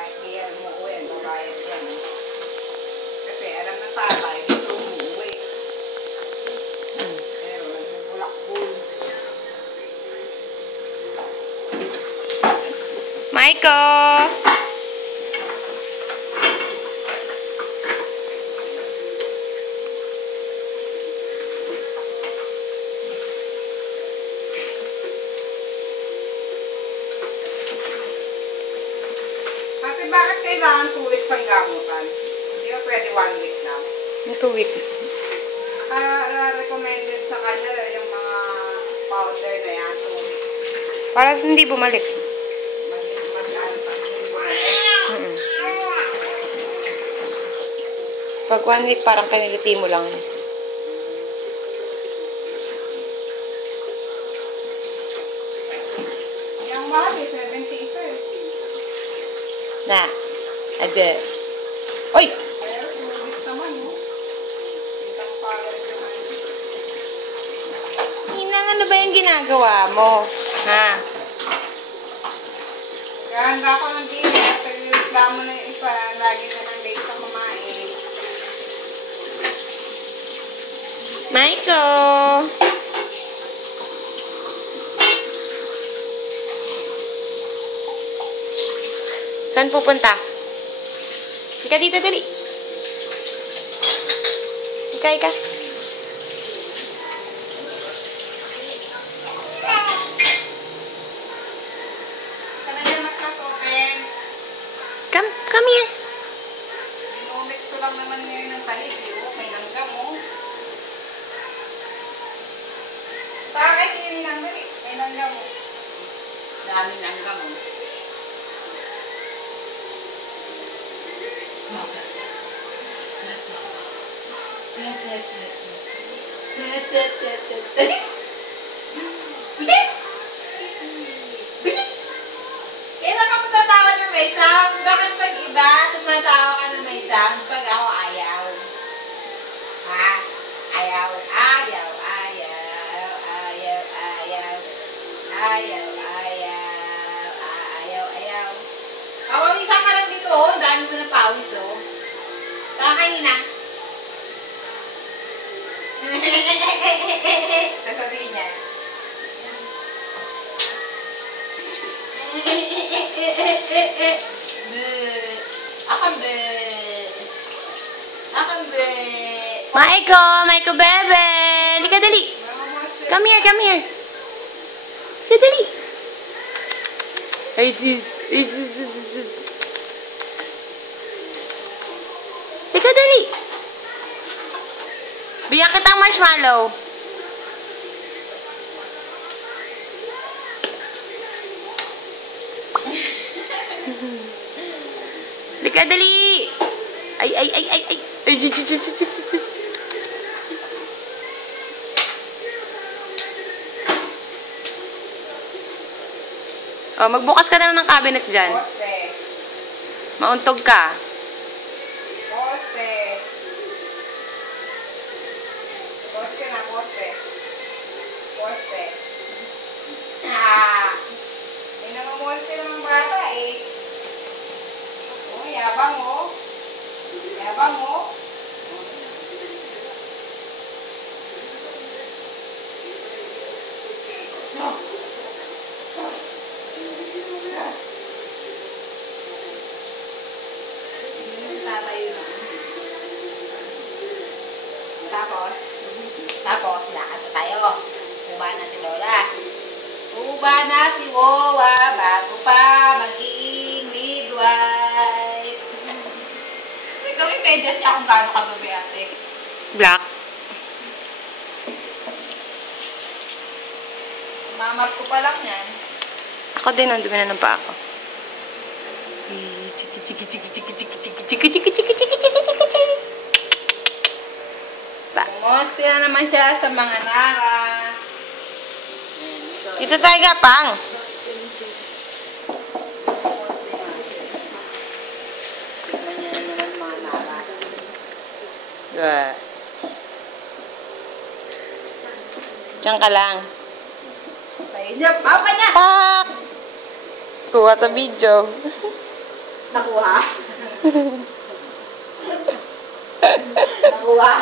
kahit di yan umuwi, babayad yan. Kasi alam ng tatay, dito umuwi. Pero nagbulakbul. Michael! Bakit kailangan 2 weeks ang gamutan? Hindi ba pwede 1 week lang? 2 weeks. Recommended sa kanya yung mga powder na yan, 2 weeks. Para hindi bumalik. Mag-ano pa, hindi bumalik. Pag 1 week, parang kiniliti mo lang. Yung mahal eh, 70 isa eh. Na. Ade. Oy! Pero 2 weeks naman, no? Itang powder yung ano. Inang, ano ba yung ginagawa mo? Ha? Ganda ako ng dinner, pag-reklamo na yung isa, lagi na lang late sa kumain. Michael! Saan pupunta? Ika dito, dali. Ika. Ka na yan mag-class open. Come here. Inomix ko lang naman ngayon ng sahig, oh. May langgam, oh. Bakit yung langgam, eh? May langgam, oh. Dami langgam, oh. Kailan ka matatawa ng may sound? Bakit pag iba, tumatawa ka ng may sound? Pag ako ayaw. Ha? Ayaw. Pawalisan ka lang dito, oh. Dami mo ng pawis, oh. Kakain na. Sasabihin niya. Akambe. Michael, bebe. Lika, dali. Come here. Lika, dali. Ay, Lika, dali. Bigyan kitang marshmallow. Lika, dali. Ay. Oh, magbukas ka na ng cabinet dyan. Poste. Mauntog ka. Poste. Poste. May namamoste ng bata eh. Oh, yabang oh. Tatayo na. Tapos, lakad na tayo. Uba natin Lola. Uba natin Wowa bago pa maging midwife. Ikaw yung medyas niya kung gaano ka babayate. Black. Mamat ko pa lang yan. Ako din, ang dumi na ng paa ko. Umusti na naman siya sa mga nara. Dito tayo, Gapang. Tignan niya na naman mga nara. Diyan ka lang. Tayo niya, papa niya! Pak! Kuha sa video. Nakuha? Nakuha?